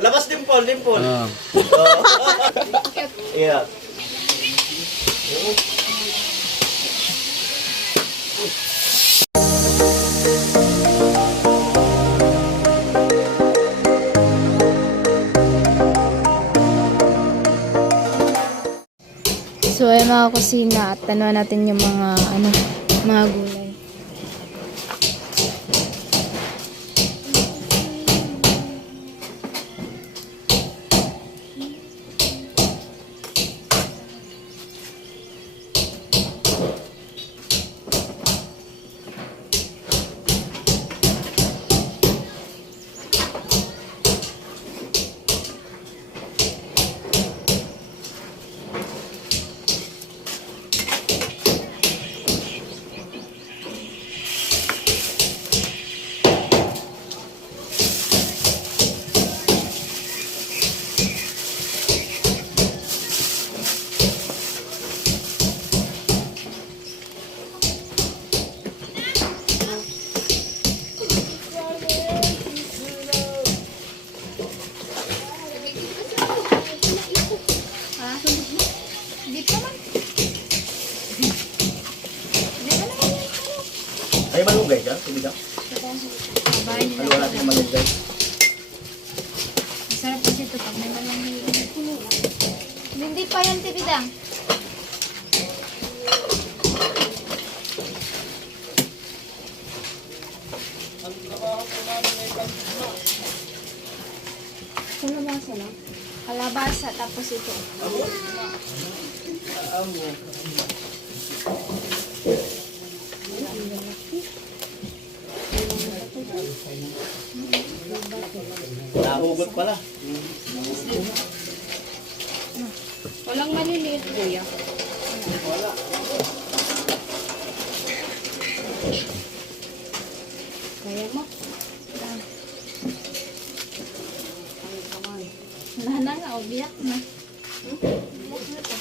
Labas dimple, dimple. Yeah. So ay mga kusina at tanuan natin yung mga mga gulay. Ay, malunggay ka? Tubig ka? Haluan natin yung malunggay. Masarap kasi ito pag may malunggay. Hindi pa yan, tibidang. Kalabasa lang. Kalabasa, tapos ito. Nahugot pala. Walang maliliit, kuya. Wala. Kaya mo? Wala na nga, biyak na. Biyak na to.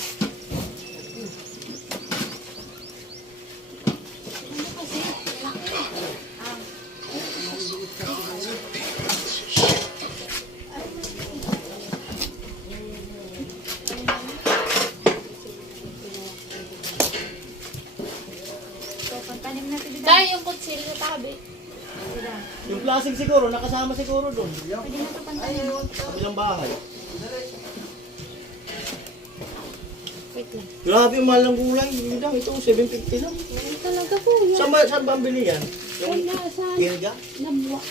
Ano kasi? Laki. So, pantanim natin dito. Tayo yung kutsilyo tabi. Yung plastic siguro, nakasama siguro doon. Pwede na ito pantanim. Kabilang bahay. Wait lang. Grabe yung mahal ng gulay. Yun lang, ito 750 lang. Ano talaga po yan? Saan ba ang bili yan? Yung Wala, saan? irga? Nabwa.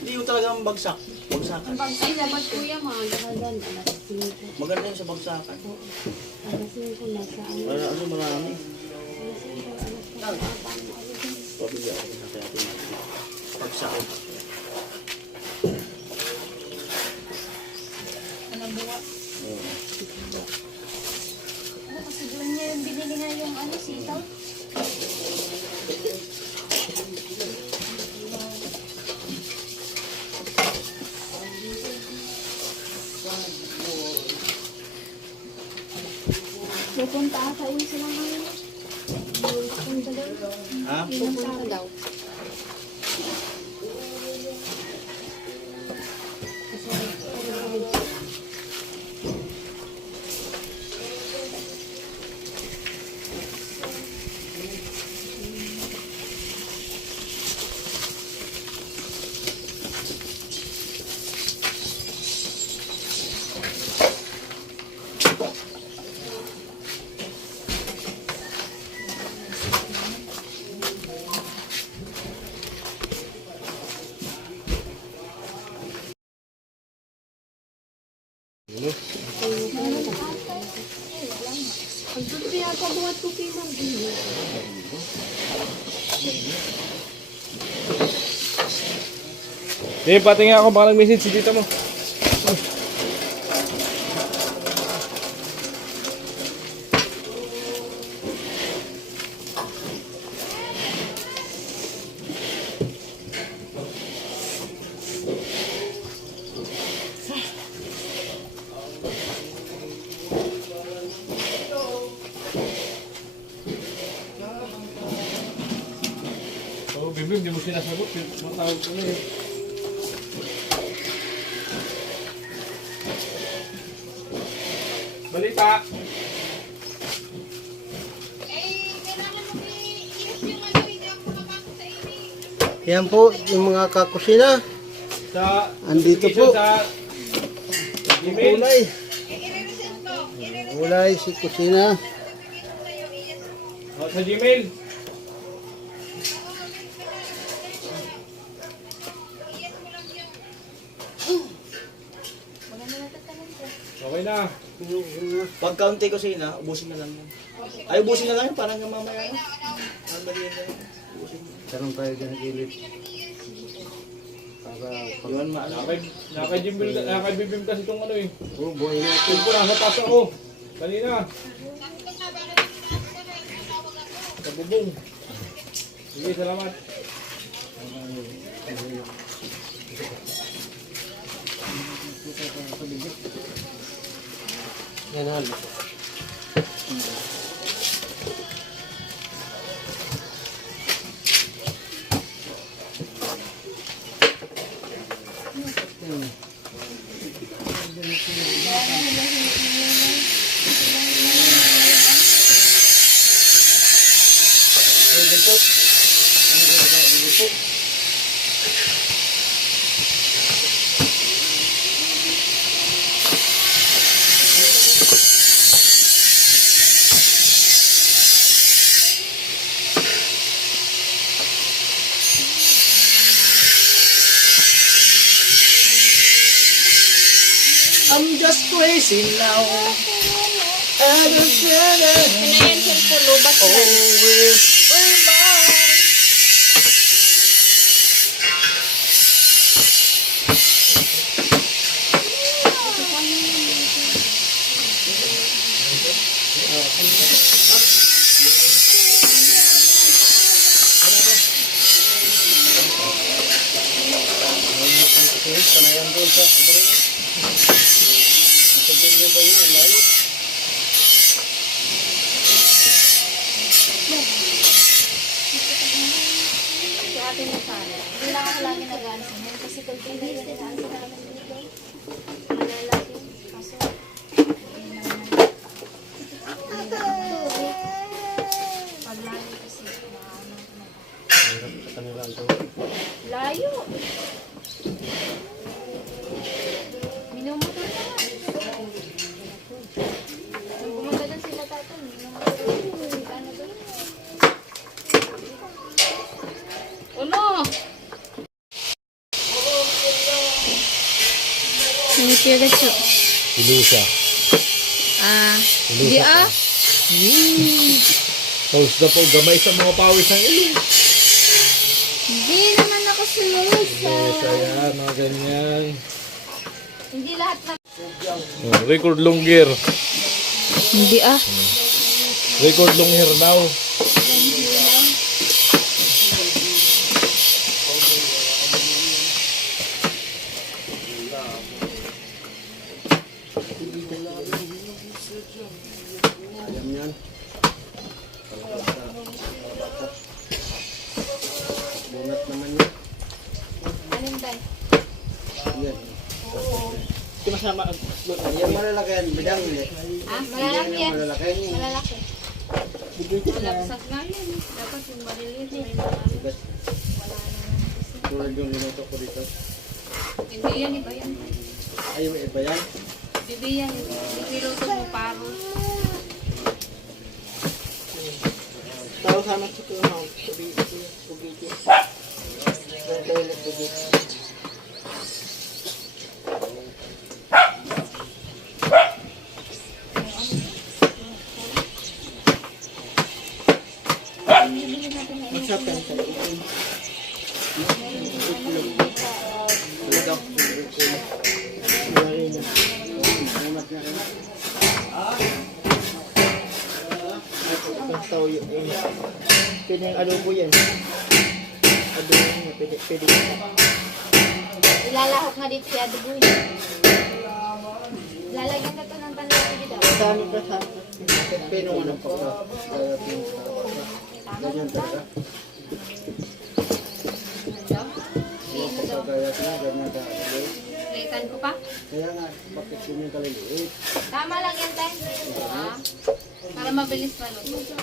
Hindi yung talagang bagsak. Bagsakan. Ay, dapat kuya, mga gano'n. Alas 5. Maganda yung sa bagsakan. Alas 5 na sa ano. Ano marami. Alas 5, Pabili ako na kaya natin. Bagsakan. Ano buwa? Oo. Ano kasi doon niya yung binili nga yung sitaw? Pupunta ata yun sila ngayon. Pupunta daw. Ha? Pupunta daw. Patingin ako baka nag-message si tita mo. Biblim, hindi mo sinasagot. Matawag ko na eh. Balita. Yan po yung mga kakusina. Sa Andito po. Sa email. Kulay. Kulay si kusina. Sa Gmail. Okay na. Pag kaunti ko sina, ubusin na lang yan. Ay, ubusin na lang yan, parang yung mamaya na. Ang baliyan na yan. Ubusin na. Tanong tayo dyan gilid. Para Yun, maano. Nakakibibim kasi itong ano eh. buhay natin. Ito ko na, natasa ko. Kanina. Sa bubong. Sige, salamat. Yan hal. I'm just crazy now. I don't care. Pinayan siya po, lobat na. Always remind. Kanayan doon sa sabihin ba yun? Layo. Si ate mo sana. Hindi lang ako lagi nag-ano sa ngayon kasi pagpinday na din ang namin dito. Malalaki. Kaso, hindi naman. Pag lagi kasi, maano na. Hirap sa kanila ito. Layo. Minumuto na nga. Nung pumunta doon sila tatay, minumuto. Ano doon? Ano? Nangyay agad siya. Ilusa. Di ah. Tapos na po, gamay sa mga pawis ng ilong. Hindi naman ako sumusa. Ayan, mga ganyan. Hindi lahat na. Record long gear. Hindi ah. Record long hair now. Ayam yan. Bunat naman yan. Anong ba? Yan. Di masama. Yan malalaki yan. Bidang. Ah, malalaki yan. Malalaki yan. Malalaki. Malapsat nga yan. Dapat yung maliliit na yung malalaki. Tulad yung linuto ko dito. Hindi yan, iba yan. Ay, may iba yan. Bibi yan. Niluto mo paro. Tao sana sa tuhaw. Kubiti. Toilet kubiti. Masarap yan sa itin. Itlog. Itlog. Bunat na rin. Basta yun. Pwede yung adobo yan. Adobo yan. Pwede. Ilalahok nga dito si Adobo. Lalagyan ka to ng tanlaki dito. Saan ka sa? Pero ano pa ka? Ganyan talaga. Yung pagkagayat na, ganyan talaga. Balikan ko pa. Kaya nga, bakit yun yung kaliliit? Tama lang yan, Tay. Ah, para mabilis maluto.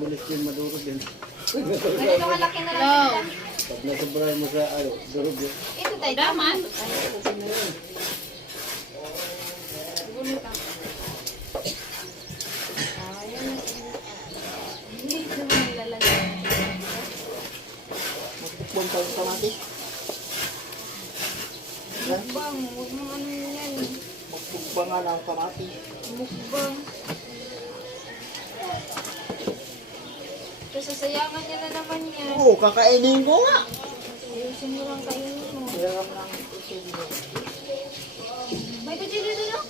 Bilis din maduro din. Ganito kalaki na lang. Go. Pag nasobrahan mo sa ano, durog yun. Ito tayo. Daman. Hindi naman nilalagay. Bukbang pa yung kamatis. Mukbang. Huwag mo ano yan. Bukbang nga lang ang kamatis. Mukbang. Kasi sayangan niya na naman yan. Oo, kakainin ko nga. Ayusin mo lang kayo mo. Kaya nga lang ito dito. May kutsilyo dito no?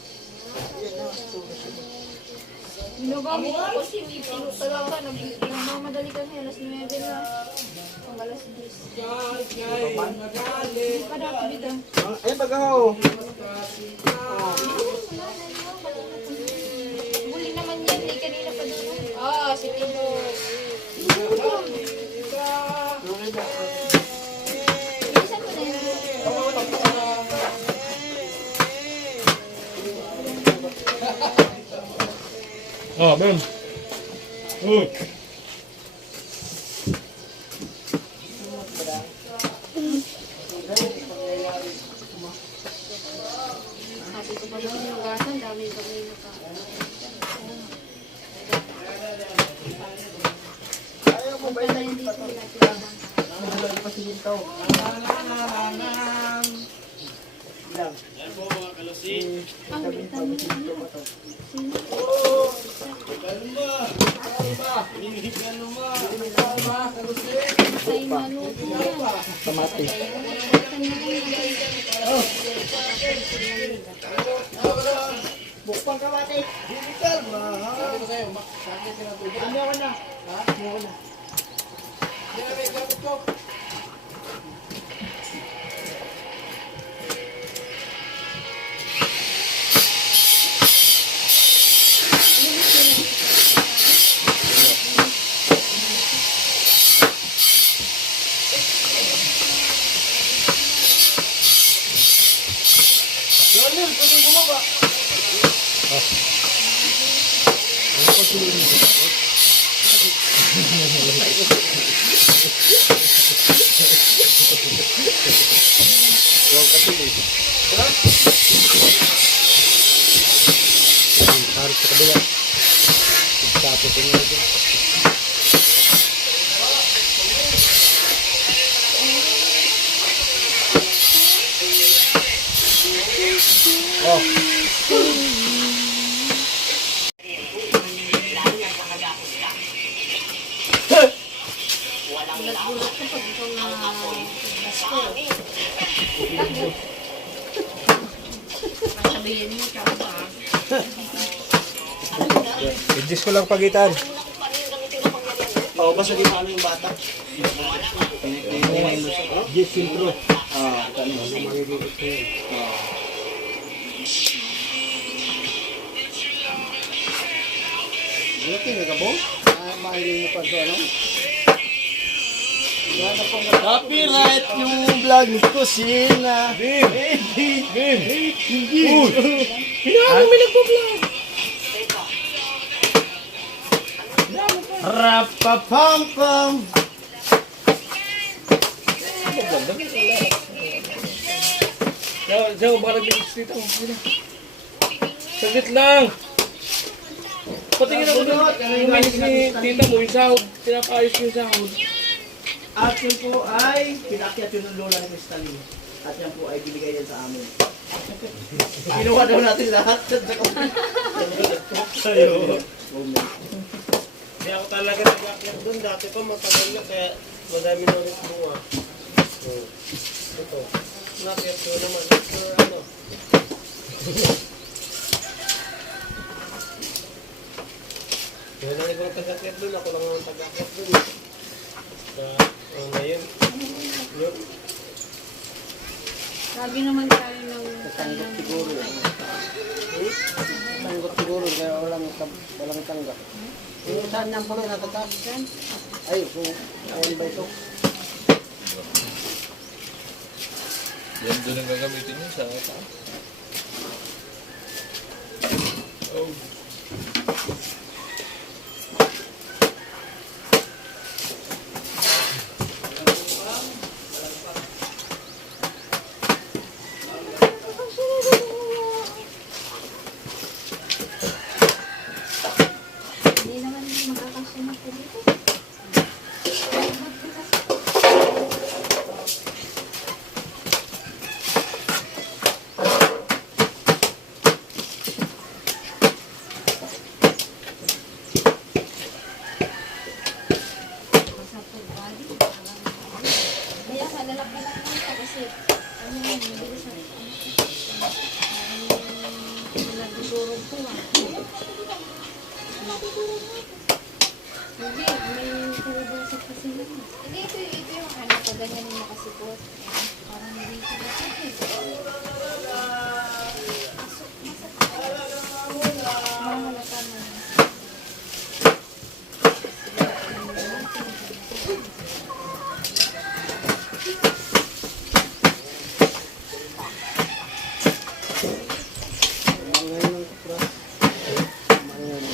Ginagamit ko kasi meeting talaga. Nagmamadali kami. Alas 9 na. Ang alas 10. Hindi pa dapat dito. Ay, pag-aho. Huli naman yan. Eh, kanina pa doon. Ah, si Tino. Bilisan mo na yun. Oh, Ben. Oh. Sabi ko pa naman yung gasan, dami kami naka. Punta na yun dito. Ilang? Ang bitan niya. Tay maluto yan. Kamatis. Bukbang kamatis. Ano ako na? Ha? Ano ako na? Leonel, pwede bumaba. Huwag katuloy. Ha? Harap sa kabila. Tapos yun nga dyan. Oh. Gulat-gulat ko pag ikaw na basko. Sabihin mo, ikaw ba? I-adjust ko lang pagitan. Oo, basta di paano yung bata. Yes, intro. Ah, Buti na ka po? Mahiling mo pa sa ano? copyright yung vlog ni Kusina. Bim! Bim! Uy! Hinahang may nagpa-vlog! Rapapam-pam. Diyan, baka nag-mix dito. Saglit lang! Patingin ako doon. Yung minis ni tita mo, yung sahod. Pinapaayos ko yung sahod. At yun po ay pinakyat yun ng lola ni Crystalline. At yan po ay binigay yan sa amin. Kinuha daw natin lahat. Sa'yo. Hindi ako talaga nag-akyat doon. Dati pa matagal na kaya madami na ulit bunga. So, ito. Nakyat ko naman. For ano? Kaya na ibang taga-akyat doon. Ako lang ang taga-akyat doon. Kaya ngayon. Yun. Lagi naman tayo ng Tanggap siguro. Tanggap siguro kaya walang tanggap. Yung saan niyang pulo natagap? Ay, so, ayan ba ito? Yan doon ang gagamitin niyo sa taas. Hindi, may kalabasat kasi naman. Hindi, ito yung ano, pag ganyan mo kasi po. Parang hindi ko masakit. Mahalata na. Ngayon ng kupras. Ngayon.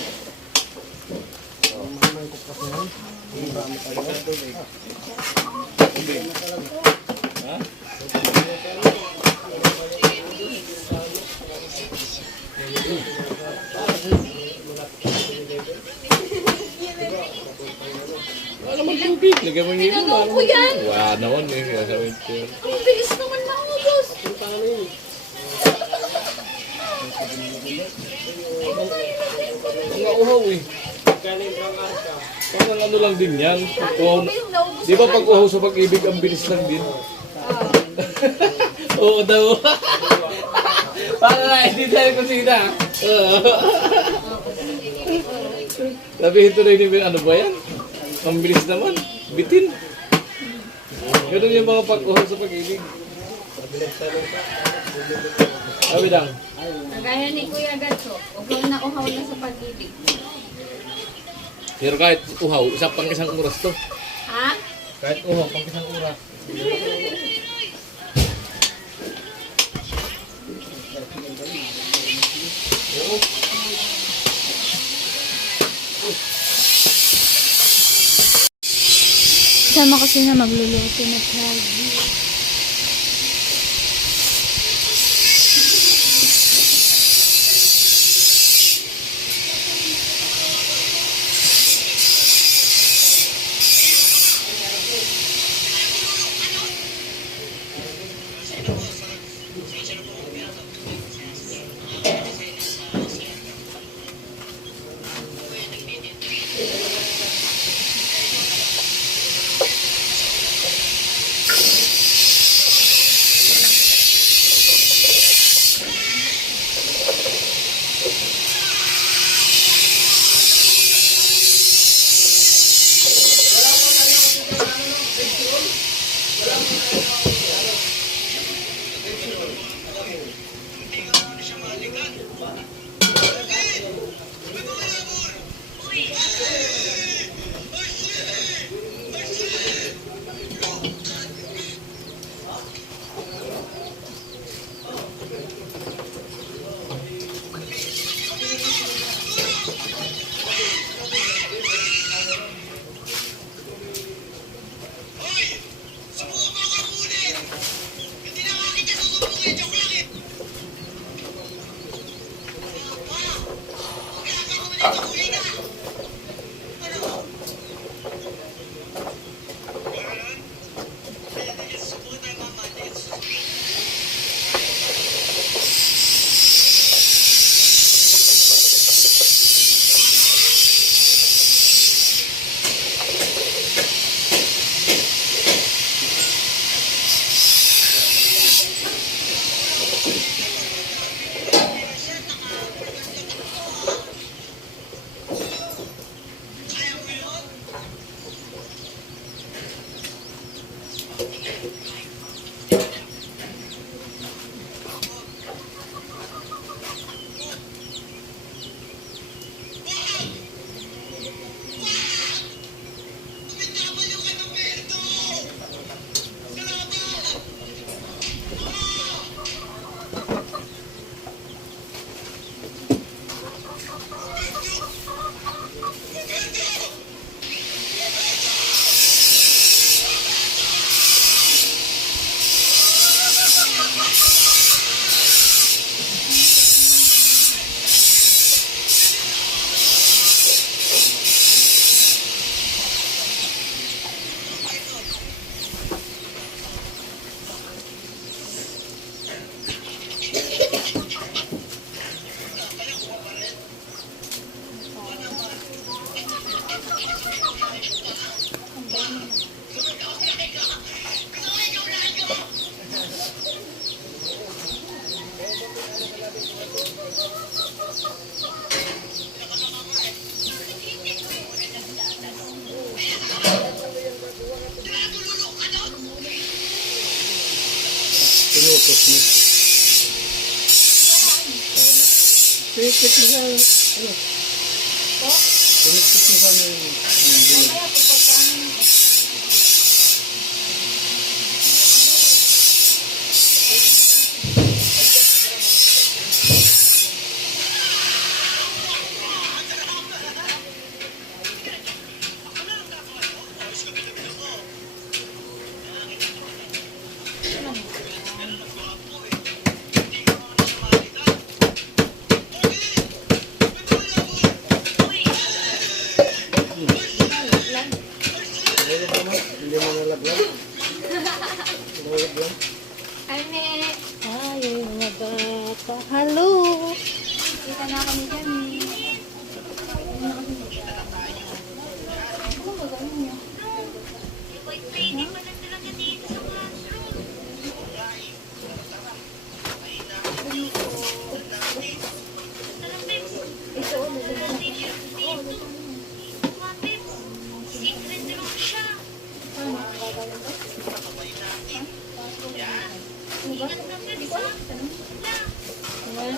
Mahal ng kupras na yan. Hindi ba mo talaga? Ha? Wala naman tubig. Lagyan mo niyo. Tinanong ko yan. Wala naman eh. Kaya sabi ko. Ang bilis naman maubos. Mga uhaw eh. Parang ano lang din yan. Uhaw na. Di ba pag uhaw sa pag-ibig, ang bilis lang din? Oo daw. Para na-identify ko sila. Sabihin to na yun, ano ba yan? Ang bilis naman. Bitin. Ganun yung mga pag-uhaw sa pag-ibig. Sabi lang. Kagaya ni Kuya Gatso, uhaw na sa pag-ibig. Pero kahit uhaw, isang oras to. Ha? Kahit uhaw, pang isang oras. Sama kasi na magluluto na lagi. Pinikit mo sa ano. Po? Pinikit mo sa ano yung bilog. Mamaya po pagkaan mo. Hindi mo nalaglag. Nalaglag. Ame, Ay, mga bata. Hello. kita na kami dyan. Ano ba gawin niyo?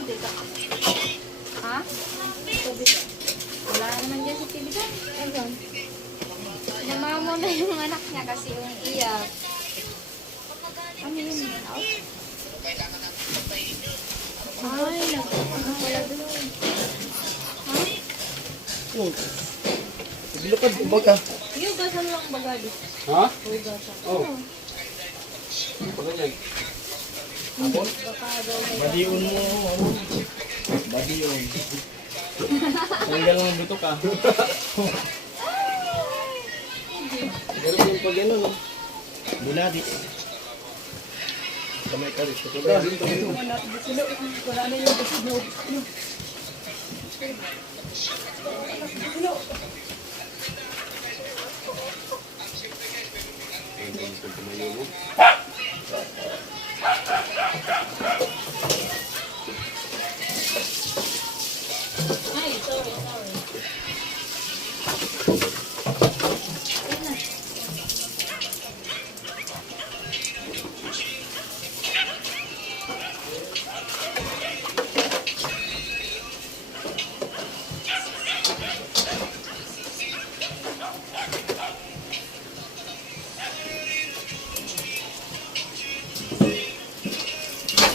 Ito, ha? Wala naman dyan si Tiligan. Ayun. Sinamahan mo na yung anak niya kasi yung iyak. Ano yun? Out? Ay, nagpapang pala doon. Ha? Bilokad, kumbaga. Yung gasan lang bagadi. Ha? Yung gasan. Oh. Pagka yan. Badiyon mo. Badiyon. Tanggal mo ang buto ka. Ganun yung pag ano, no? Bunadi. Kamay ka rin. Sobra din to.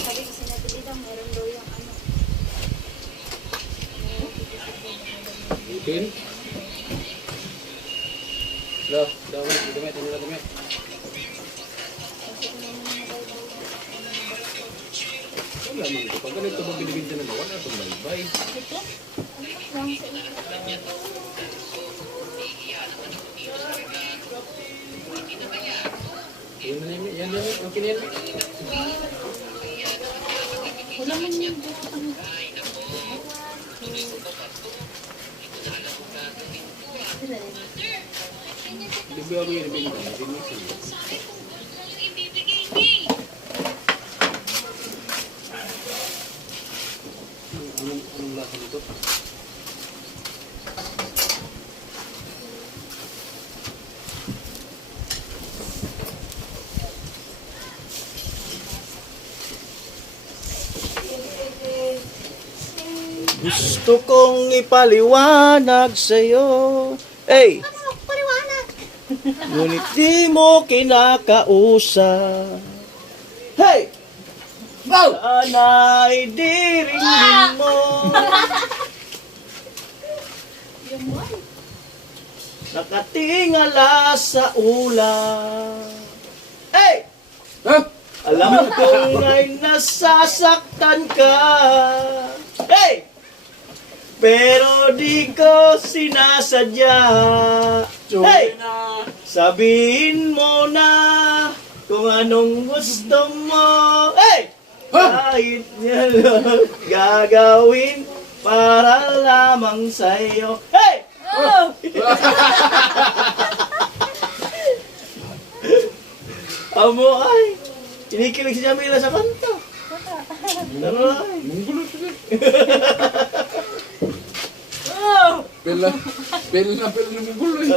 Sabi kasi na Tiligan, meron daw yung ano. Pin? Loh, dami, dami. Wala man ito. Pag ganito ba binibigyan na wala itong baybay. Ito? Ano lang sa iyo? Yan na yun, yan. Okay na yan. Wala man yun. Libre ako yun, binibigyan. Anong lasa nito? Gusto kong ipaliwanag sa'yo. Hey! Ngunit di mo kinakausap. Hey! Go! Sana'y diringin mo. Nakatingala sa ulan. Hey! Ha? Alam kong ay nasasaktan ka. Hey! Pero di ko sinasadya. Hey! Sabihin mo na kung anong gusto mo. Hey! Kahit yan lang gagawin para lamang sa'yo. Hey! Oh! Amo ay, kinikilig si Jamila sa kanta. Taray. Munggulo ito din. Oh! Pela na munggulo eh.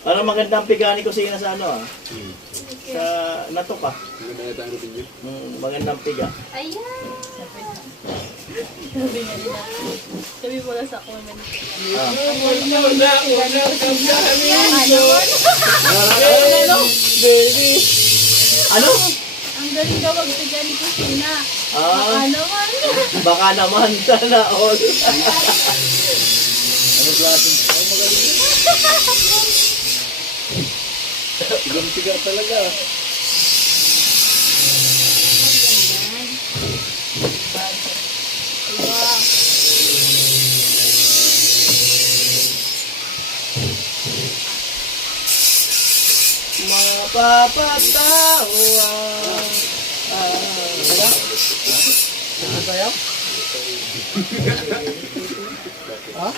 Parang magandang pigani ko sa ina sa ano ah. Sa nato ka. Maganda yata ang routine yun. Magandang piga. Ayan. Sabi mo lang sa comment. Baby! Ano? Ang galing daw magpigyan ni Kusina. Ah, naman? baka naman sana all. Ano klaseng? Oh, magaling. Tigang-tiga talaga. Mapapatawa. Ano sayaw? Ha?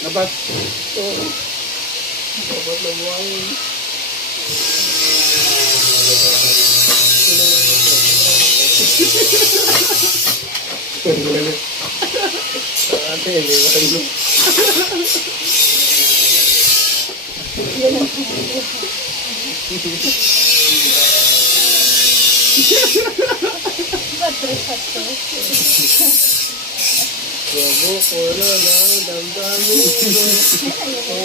Nabat. Ate, hindi mo. Babo ko na lang damdamin mo.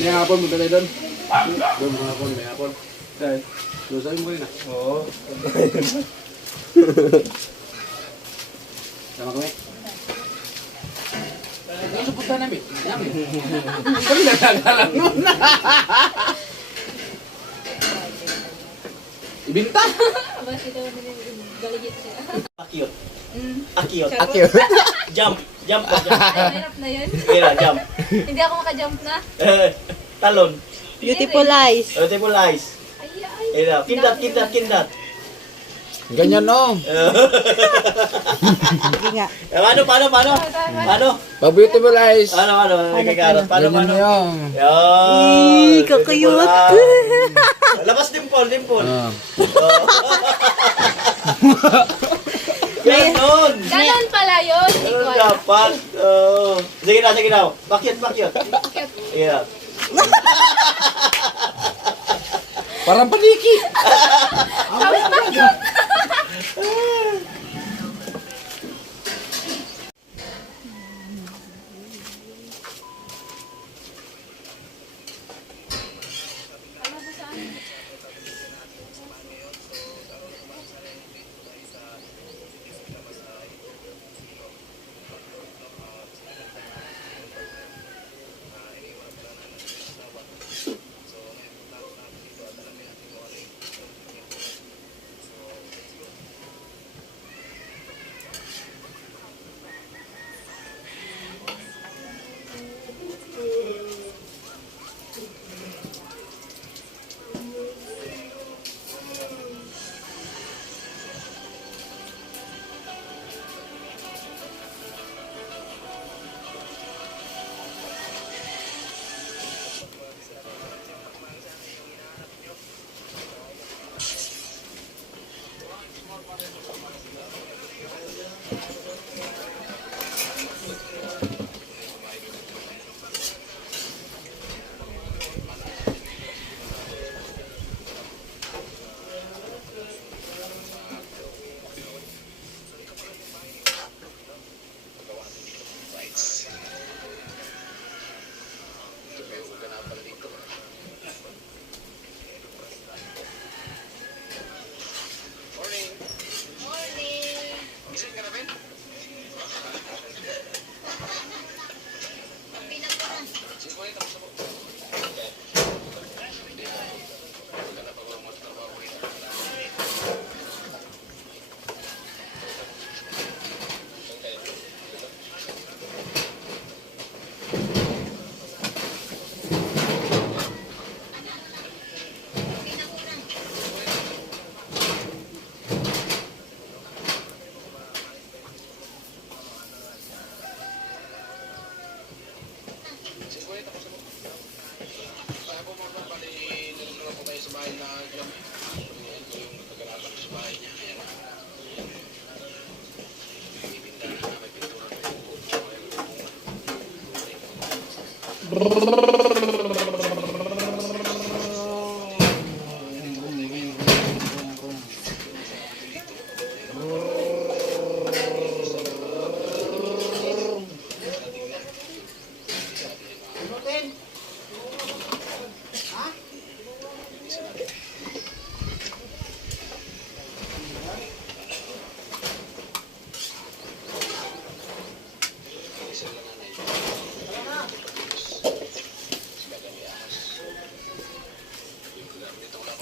May hapon, punta na doon. Doon, may hapon, may hapon. Dahil, doon sa'yo mo rin ah. Oo. Sama kami. Ano sa punta namin? Namin. Kami nagagalang nun. Ibinta! Bakit ikaw galigit siya? Akiyot. Mm. Akiyot. Akiyot. Jump. Jump ka, jump. Ay, hirap na yun. Kaya, jump. Hindi ako makajump na. Talon. Beautiful eyes. Beautiful eyes. Ay, ay. Kaya, kindat, kindat, kindat. Ganyan no. Sige nga. Paano? Paano? Pa-beautiful eyes. Paano? Nagkakaroon. Paano? Ganyan yun. Yan. kakayot. Labas dimple. Ah. Ganon. Ganon pala yun. Hindi ko Ganon alam. dapat. Sige na. Bakit? Yeah. Parang paniki. Tapos bakit?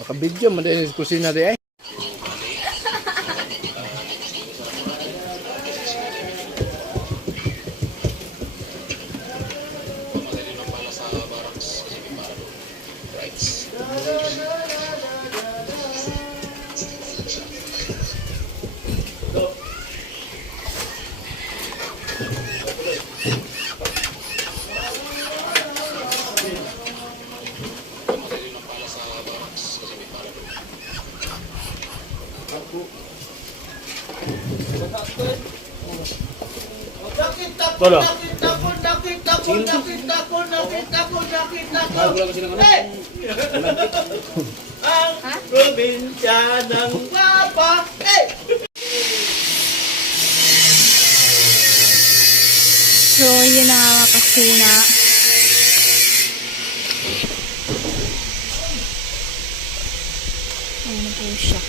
Makabidyo, madaling sa kusina di ay. Tolo. Ang probinsya ng Papa. So, yun na nga mga kasina. Ayan na po siya.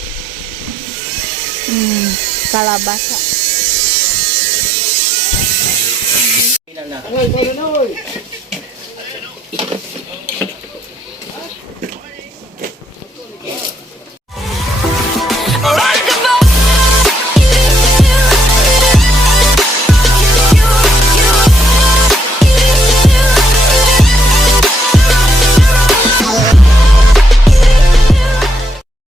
Kalabasa. Ay, pala na, oy.